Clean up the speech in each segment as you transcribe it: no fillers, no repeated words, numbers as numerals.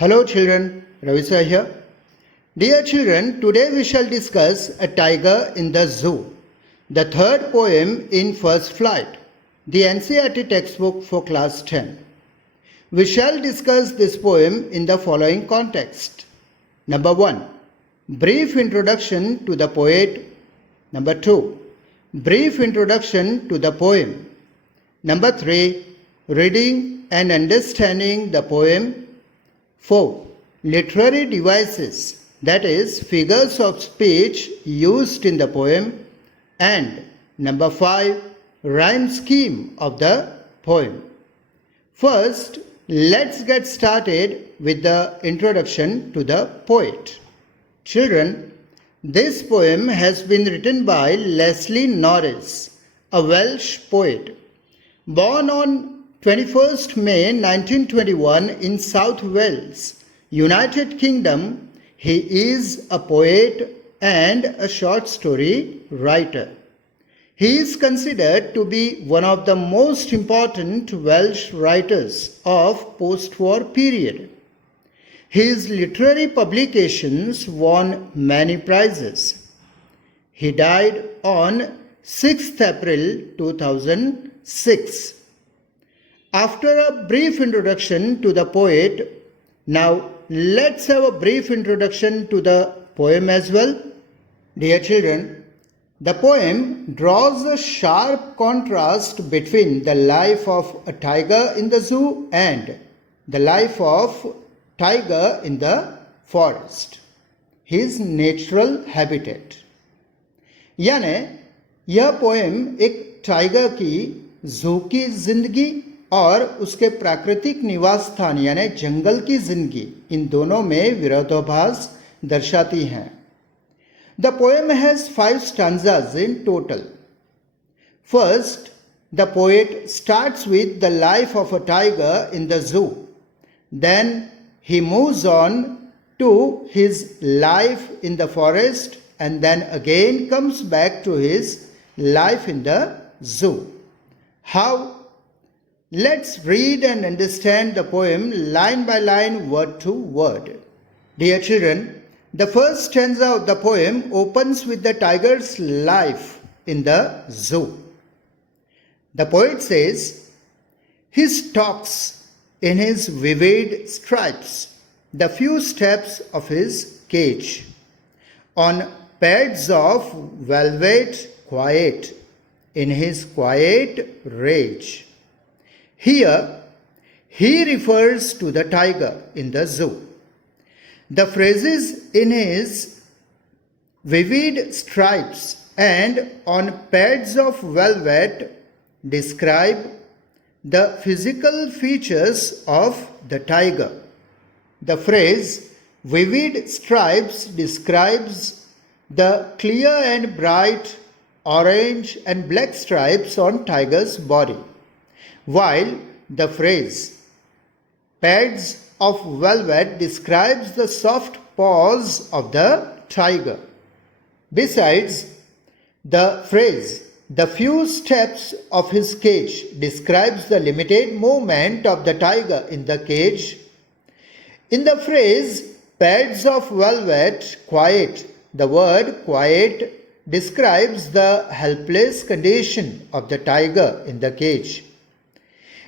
Hello children, Ravi sir here. Dear children, today we shall discuss A Tiger in the Zoo, the third poem in First Flight, the NCERT textbook for class 10. We shall discuss this poem in the following context. Number 1. Brief introduction to the poet. Number 2. Brief introduction to the poem. Number 3. Reading and understanding the poem. 4. Literary devices, that is, figures of speech used in the poem. And number 5. Rhyme scheme of the poem. First, let's get started with the introduction to the poet. Children, this poem has been written by Leslie Norris, a Welsh poet. Born on 21st May 1921 in South Wales, United Kingdom, he is a poet and a short story writer. He is considered to be one of the most important Welsh writers of post-war period. His literary publications won many prizes. He died on 6th April 2006. After a brief introduction to the poet, now let's have a brief introduction to the poem as well. Dear children, the poem draws a sharp contrast between the life of a tiger in the zoo and the life of tiger in the forest, his natural habitat. यानी यह poem एक tiger की जू की जिंदगी और उसके प्राकृतिक निवास स्थान यानी जंगल की जिंदगी, इन दोनों में विरोधाभास दर्शाती हैं. The poem has 5 stanzas in total. First, the poet starts with the life of a tiger in the zoo. Then he moves on to his life in the forest and then again comes back to his life in the zoo. How? Let's read and understand the poem line by line, word to word. Dear children, the first stanza of the poem opens with the tiger's life in the zoo. The poet says, he stalks in his vivid stripes the few steps of his cage, on pads of velvet quiet, in his quiet rage. Here, he refers to the tiger in the zoo. The phrases in his vivid stripes and on pads of velvet describe the physical features of the tiger. The phrase vivid stripes describes the clear and bright orange and black stripes on tiger's body, while the phrase pads of velvet describes the soft paws of the tiger. Besides, the phrase the few steps of his cage describes the limited movement of the tiger in the cage. In the phrase pads of velvet quiet, the word quiet describes the helpless condition of the tiger in the cage.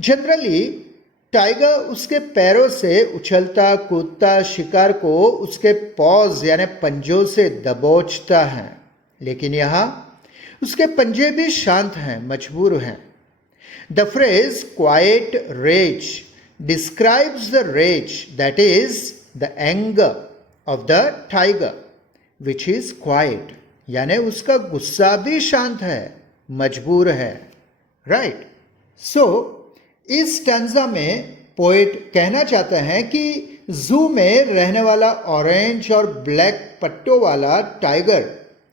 Generally, tiger उसके पैरों से उछलता कूदता शिकार को उसके pause यानी पंजों से दबोचता है, लेकिन यहाँ उसके पंजे भी शांत हैं, मजबूर हैं. The phrase quiet rage describes the rage, that is the anger of the tiger which is quiet, यानी उसका गुस्सा भी शांत है, मजबूर है. राइट. सो इस स्टैंजा में पोएट कहना चाहते हैं कि जू में रहने वाला ऑरेंज और ब्लैक पट्टों वाला टाइगर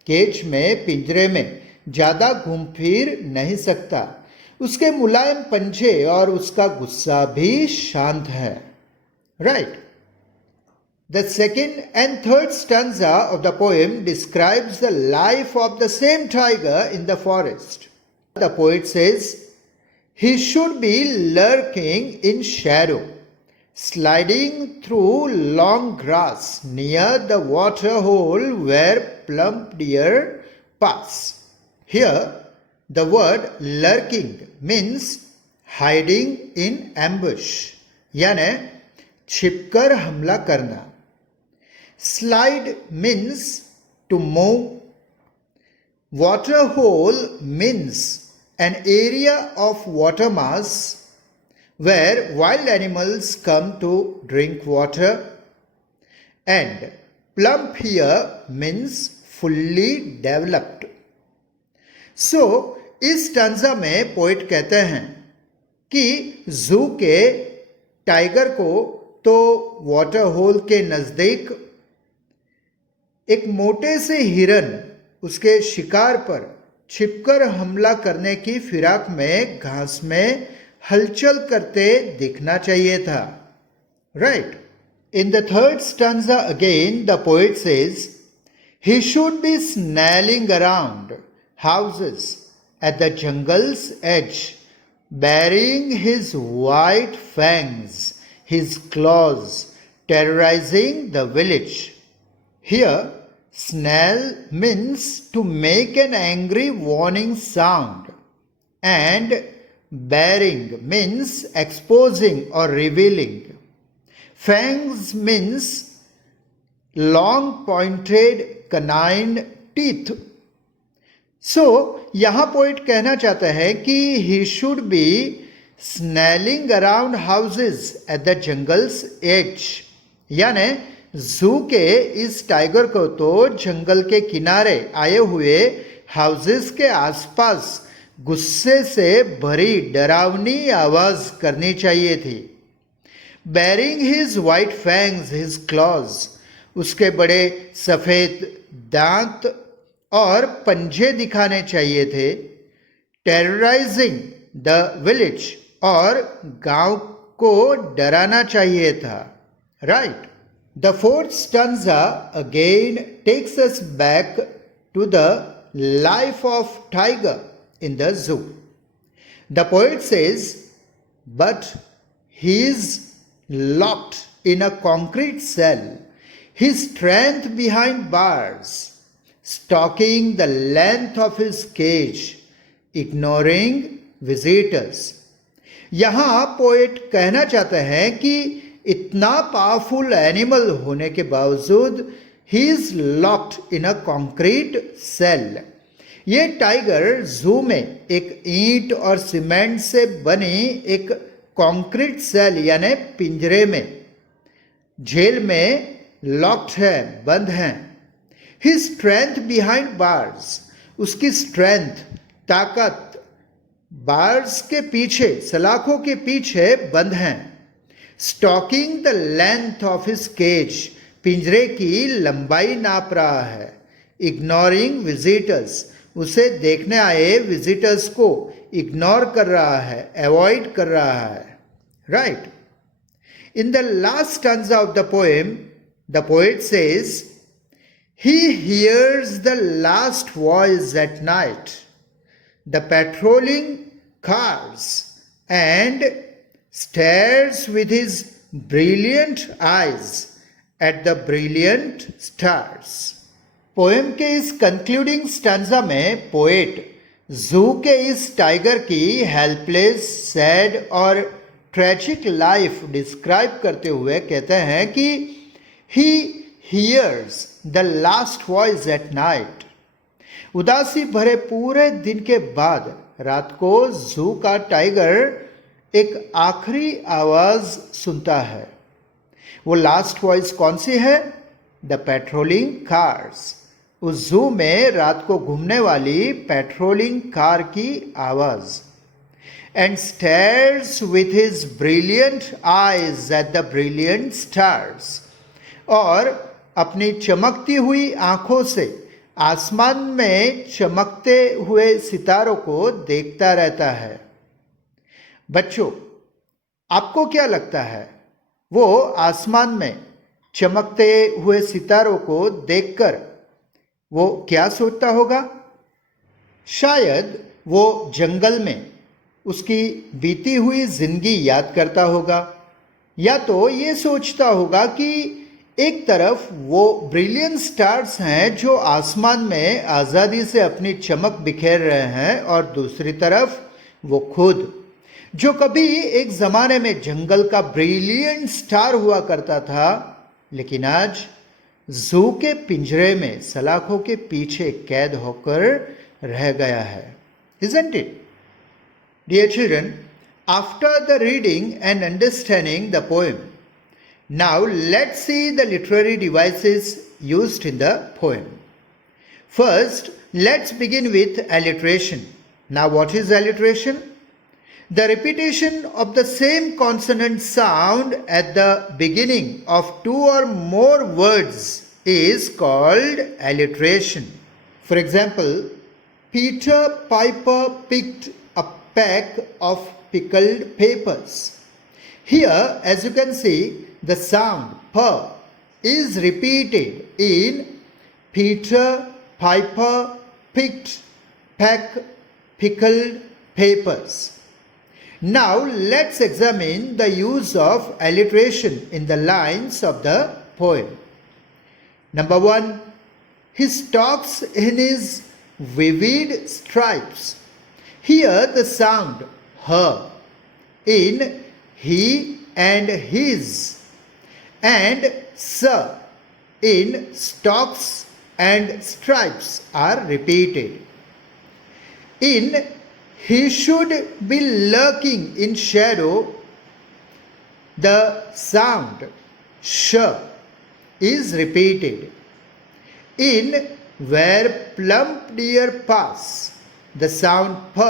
केज में पिंजरे में ज़्यादा घूम फिर नहीं सकता. उसके मुलायम पंजे और उसका गुस्सा भी शांत है. Right. The second and third stanza of the poem describes the life of the same tiger in the forest. The poet says, he should be lurking in shadow, sliding through long grass near the water hole where plump deer pass. Here, the word lurking means hiding in ambush, यानी छिपकर हमला करना. Slide means to move. Water hole means an area of water mass where wild animals come to drink water, and plump here means fully developed. So, इस stanza में poet कहते हैं कि जू के टाइगर को तो वाटर होल के नज़दीक एक मोटे से हिरन उसके शिकार पर छिपकर हमला करने की फिराक में घास में हलचल करते दिखना चाहिए था. Right. In the third stanza again the poet says he should be snarling around houses at the jungle's edge burying his white fangs, his claws, terrorizing the village. Here, snarl means to make an angry warning sound, and baring means exposing or revealing. Fangs means long pointed canine teeth. So, यहाँ poet कहना चाहता है कि he should be snarling around houses at the jungle's edge, यानी zoo के इस tiger को तो जंगल के किनारे आए हुए हाउसेस के आसपास गुस्से से भरी डरावनी आवाज करनी चाहिए थी. Bearing his white fangs his clause, उसके बड़े सफेद दांत और पंजे दिखाने चाहिए थे. टेरराइजिंग द विलेज, और गांव को डराना चाहिए था. Right. The fourth stanza again takes us back to the life of tiger in the zoo. The poet says but he is locked in a concrete cell, his strength behind bars, stalking the length of his cage, ignoring visitors. यहाँ poet कहना चाहते हैं कि इतना powerful animal होने के बावजूद he is locked in a concrete cell. ये टाइगर जू में एक ईंट और सीमेंट से बनी एक कॉन्क्रीट सेल यानी पिंजरे में, जेल में लॉक्ड है, बंद हैं. His strength behind bars, उसकी स्ट्रेंथ, ताकत बार्स के पीछे, सलाखों के पीछे बंद हैं. Stalking the length of his cage, पिंजरे की लंबाई नाप रहा है. Ignoring visitors, उसे देखने आए विजिटर्स को इग्नोर कर रहा है, अवॉइड कर रहा है. Right. In the last stanza of the poem, the poet says, he hears the last voice at night, the patrolling cars, and stares with his brilliant eyes at the brilliant stars. Poem के इस concluding stanza में poet जू के इस tiger की helpless, sad और tragic life describe करते हुए कहते हैं कि he hears the last voice at night. उदासी भरे पूरे दिन के बाद रात को जू का टाइगर एक आखिरी आवाज सुनता है. वो लास्ट वॉइस कौन सी है? The patrolling cars. उस जू में रात को घूमने वाली पेट्रोलिंग कार की आवाज. And stairs with his brilliant eyes at the brilliant stars, और अपनी चमकती हुई आंखों से आसमान में चमकते हुए सितारों को देखता रहता है. बच्चों, आपको क्या लगता है वो आसमान में चमकते हुए सितारों को देखकर वो क्या सोचता होगा? शायद वो जंगल में उसकी बीती हुई जिंदगी याद करता होगा, या तो ये सोचता होगा कि एक तरफ वो ब्रिलियंट स्टार्स हैं जो आसमान में आज़ादी से अपनी चमक बिखेर रहे हैं, और दूसरी तरफ वो खुद, जो कभी एक ज़माने में जंगल का ब्रिलियंट स्टार हुआ करता था, लेकिन आज जू के पिंजरे में सलाखों के पीछे कैद होकर रह गया है. Isn't it? Dear children, after the reading and understanding the poem, now let's see the literary devices used in the poem. First, let's begin with alliteration. Now, what is alliteration? The repetition of the same consonant sound at the beginning of two or more words is called alliteration. For example, Peter Piper picked a pack of pickled peppers. Here, as you can see, the sound P is repeated in Peter Piper picked pack pickled peppers. Now let's examine the use of alliteration in the lines of the poem. Number 1. He stalks in his vivid stripes. Here the sound H in he and his, and S in stalks and stripes are repeated. In he should be lurking in shadow, the sound sh is repeated. In where plump deer pass, the sound p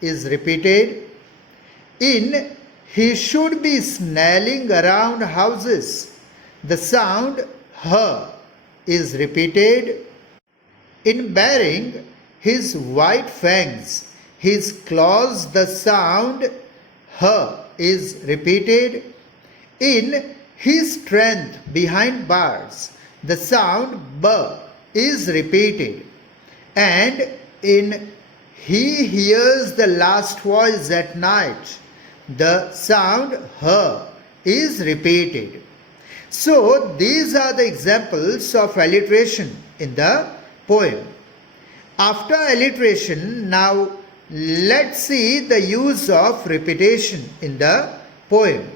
is repeated. In he should be snarling around houses, the sound h is repeated. In baring his white fangs, his claws, the sound h is repeated. In his strength behind bars, the sound b is repeated. And in he hears the last voice at night, the sound h is repeated. So these are the examples of alliteration in the poem. After alliteration, now let's see the use of repetition in the poem.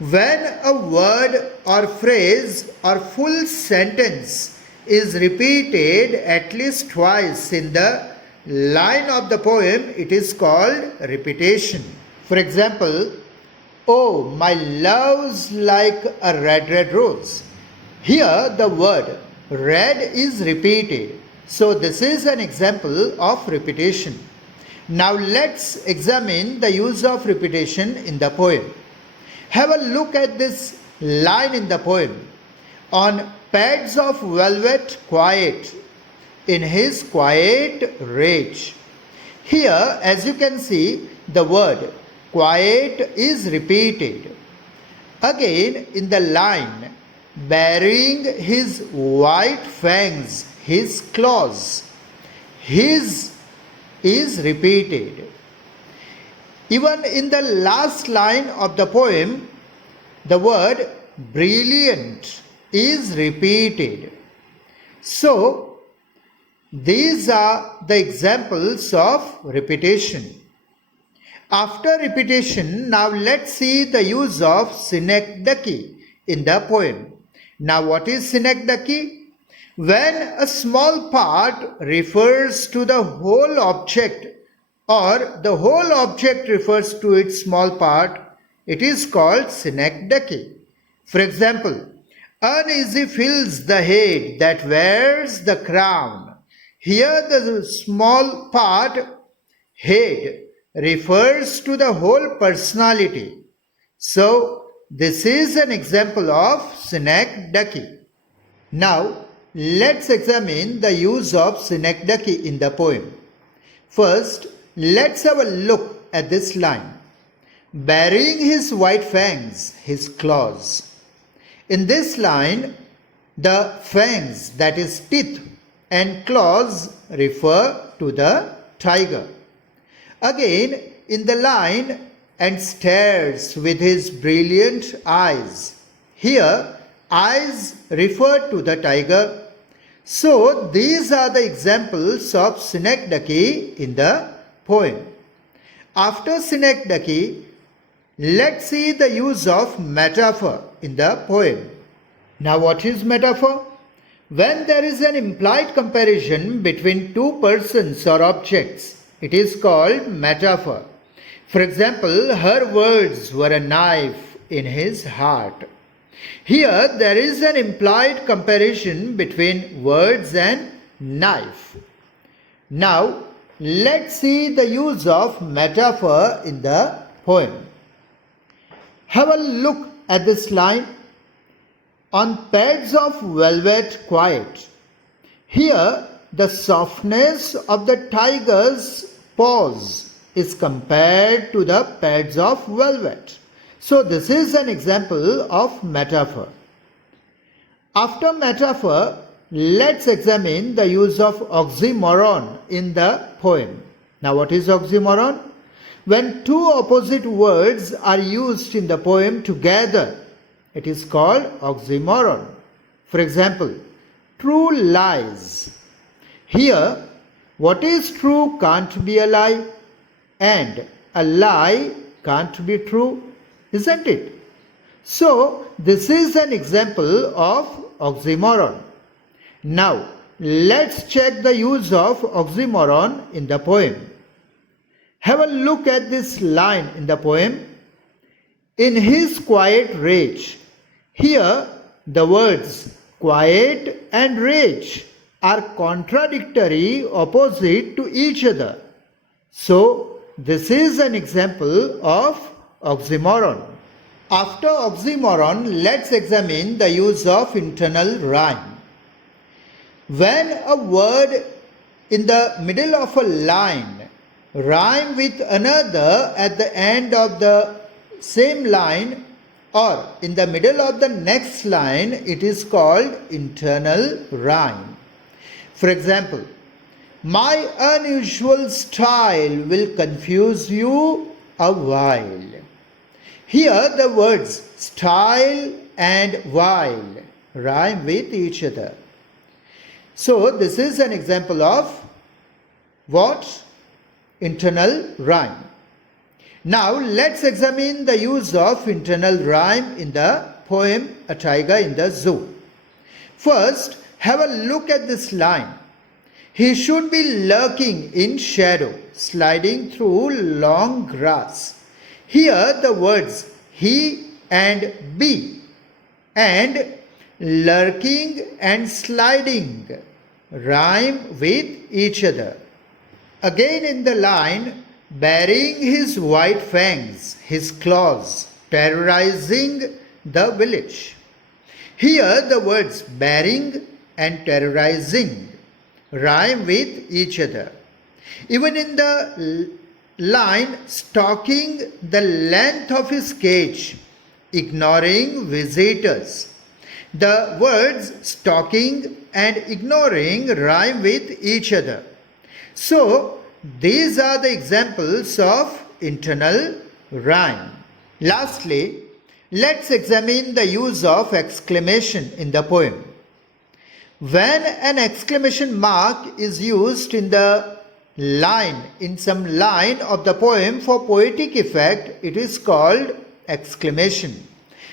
When a word or phrase or full sentence is repeated at least twice in the line of the poem, it is called repetition. For example, oh, my love's like a red, red rose. Here the word red is repeated. So this is an example of repetition. Now let's examine the use of repetition in the poem. Have a look at this line in the poem. On pads of velvet quiet, in his quiet rage. Here, as you can see, the word quiet is repeated. Again, in the line, baring his white fangs, his claws, his is repeated. Even in the last line of the poem, the word brilliant is repeated. So, these are the examples of repetition. After repetition, now let's see the use of synecdoche in the poem. Now, what is synecdoche? When a small part refers to the whole object, or the whole object refers to its small part, it is called synecdoche. For example, uneasy fills the head that wears the crown. Here the small part, head, refers to the whole personality. So, this is an example of synecdoche. Now, let's examine the use of synecdoche in the poem. First, let's have a look at this line. Burying his white fangs, his claws. In this line, the fangs, that is teeth, and claws refer to the tiger. Again, in the line, and stares with his brilliant eyes. Here, eyes refer to the tiger. So, these are the examples of synecdoche in the poem. After synecdoche, let's see the use of metaphor in the poem. Now, what is metaphor? When there is an implied comparison between two persons or objects, it is called metaphor. For example, her words were a knife in his heart. Here, there is an implied comparison between words and knife. Now, let's see the use of metaphor in the poem. Have a look at this line. On pads of velvet quiet. Here, the softness of the tiger's paws is compared to the pads of velvet. So, this is an example of metaphor. After metaphor, let's examine the use of oxymoron in the poem. Now, what is oxymoron? When two opposite words are used in the poem together, it is called oxymoron. For example, true lies. Here, what is true can't be a lie, and a lie can't be true, isn't it? So, this is an example of oxymoron. Now, let's check the use of oxymoron in the poem. Have a look at this line in the poem. In his quiet rage. Here, the words quiet and rage are contradictory, opposite to each other. So, this is an example of oxymoron. After oxymoron, let's examine the use of internal rhyme. When a word in the middle of a line rhyme with another at the end of the same line or in the middle of the next line, it is called internal rhyme. For example, my unusual style will confuse you a while. Here the words style and while rhyme with each other. So this is an example of what? Internal rhyme. Now let's examine the use of internal rhyme in the poem A Tiger in the Zoo. First, have a look at this line. He should be lurking in shadow, sliding through long grass. Here the words he and be and lurking and sliding rhyme with each other. Again in the line, baring his white fangs, his claws, terrorizing the village. Here the words baring and terrorizing rhyme with each other. Even in the line, stalking the length of his cage, ignoring visitors. The words stalking and ignoring rhyme with each other. So, these are the examples of internal rhyme. Lastly, let's examine the use of exclamation in the poem. When an exclamation mark is used in the line, in some line of the poem for poetic effect, it is called exclamation.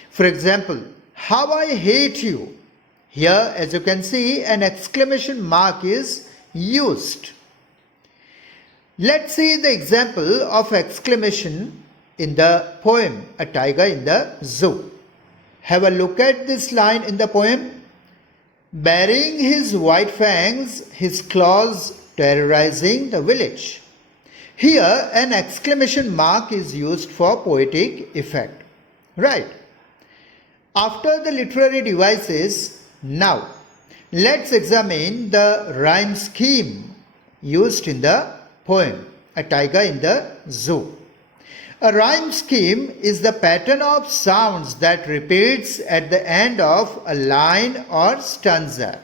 For example, how I hate you. Here, as you can see, an exclamation mark is used. Let's see the example of exclamation in the poem A Tiger in the Zoo. Have a look at this line in the poem. Baring his white fangs, his claws terrorizing the village. Here an exclamation mark is used for poetic effect. Right. After the literary devices, now let's examine the rhyme scheme used in the poem A Tiger in the Zoo. A rhyme scheme is the pattern of sounds that repeats at the end of a line or stanza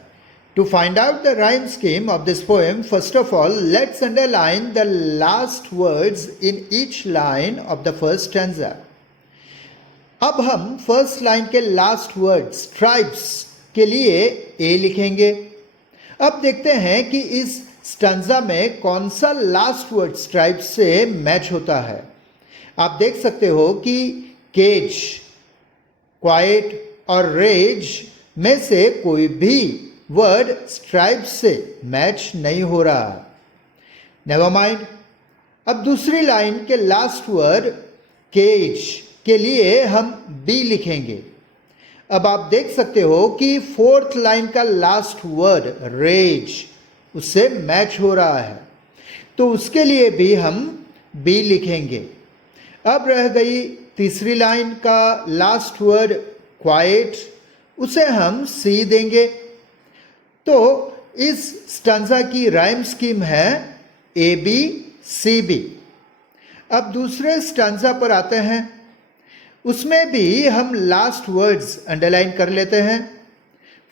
To find out the rhyme scheme of this poem, first of all, let's underline the last words in each line of the first stanza. अब हम first line के last words tribes के लिए ए लिखेंगे. अब देखते हैं कि इस स्टैंजा में कौन सा लास्ट वर्ड ट्राइब्स से मैच होता है. आप देख सकते हो कि केज, क्वाइट और रेज में से कोई भी वर्ड स्ट्राइप्स से मैच नहीं हो रहा. Never mind. अब दूसरी लाइन के लास्ट वर्ड केज के लिए हम बी लिखेंगे. अब आप देख सकते हो कि फोर्थ लाइन का लास्ट वर्ड रेज उससे मैच हो रहा है, तो उसके लिए भी हम बी लिखेंगे. अब रह गई तीसरी लाइन का लास्ट वर्ड क्वाइट, उसे हम सी देंगे. तो इस स्टैंजा की राइम स्कीम है ए बी सी बी. अब दूसरे स्टैंजा पर आते हैं. उसमें भी हम लास्ट वर्ड्स अंडरलाइन कर लेते हैं.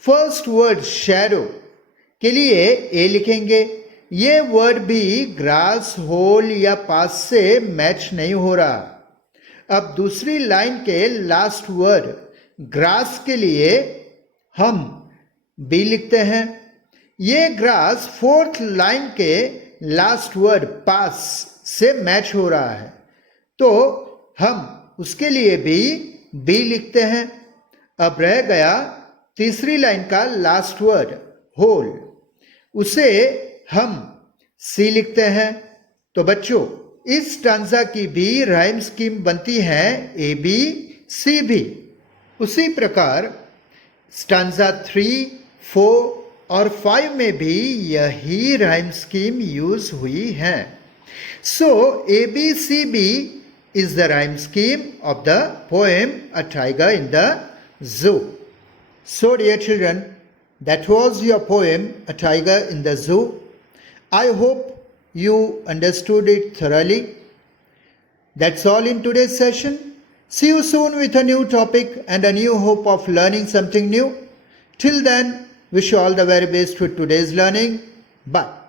फर्स्ट वर्ड शैडो के लिए ए लिखेंगे. ये वर्ड भी ग्रास, होल या पास से मैच नहीं हो रहा. अब दूसरी लाइन के लास्ट वर्ड ग्रास के लिए हम बी लिखते हैं. ये ग्रास फोर्थ लाइन के लास्ट वर्ड पास से मैच हो रहा है, तो हम उसके लिए भी बी लिखते हैं. अब रह गया तीसरी लाइन का लास्ट वर्ड होल, उसे हम सी लिखते हैं. तो बच्चों, इस स्टैंजा की भी राइम स्कीम बनती है ए बी सी बी. उसी प्रकार स्टैंजा 3, 4 और 5 में भी यही राइम स्कीम यूज हुई है. So A B C B is the rhyme scheme of the poem A Tiger in the Zoo. So dear children, that was your poem A Tiger in the Zoo. I hope you understood it thoroughly. That's all in today's session. See you soon with a new topic and a new hope of learning something new. Till then, wish you all the very best with today's learning. Bye.